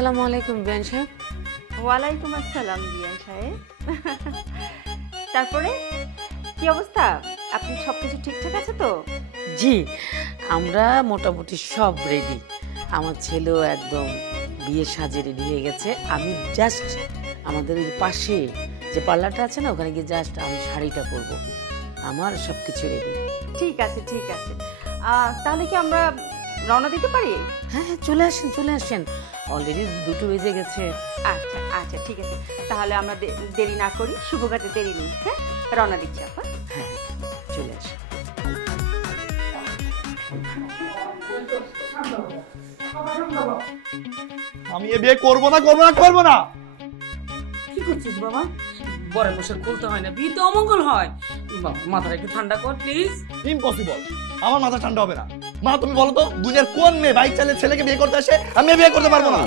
আসসালামু আলাইকুম বিয়ান সাহেব। ওয়ালাইকুম আসসালাম বিয়ান সাহেব। তারপরে কি অবস্থা? আপনি সবকিছু ঠিকঠাক আছে তো? জি, আমরা মোটামুটি সব রেডি। আমার ছেলেও একদম বিয়ে সাজে রেডি হয়ে গেছে। আমি জাস্ট আমাদের ওই পাশে যে পার্লারটা আছে না, ওখানে গিয়ে জাস্ট আমি শাড়িটা পরবো। আমার সব কিছু রেডি। ঠিক আছে ঠিক আছে। তাহলে কি আমরা রওনা দিতে পারি? হ্যাঁ হ্যাঁ, চলে আসেন চলে আসেন, অলরেডি 2টো বেজে গেছে। আচ্ছা আচ্ছা ঠিক আছে, তাহলে আমরা দেরি না করি, শুভ কাজে দেরি নেই। হ্যাঁ, রওনা দিচ্ছি আপা। হ্যাঁ চলে আসেন। আমি এ বিয়ে করবো না করবো না করবো না। কি করছিস বাবা? বড় বসে খুলতে হয় না, বিয়ে তো অমঙ্গল হয়। বাবা মাথাটা একটু ঠান্ডা কর প্লিজ। ইম্পসিবল, আমার মাথা ঠান্ডা হবে না। মা তুমি বলো তো, দুনিয়ার কোন মেয়ে বাইক চালিয়ে ছেলেকে বিয়ে করতে আসে? আমি বিয়ে করতে পারবো না।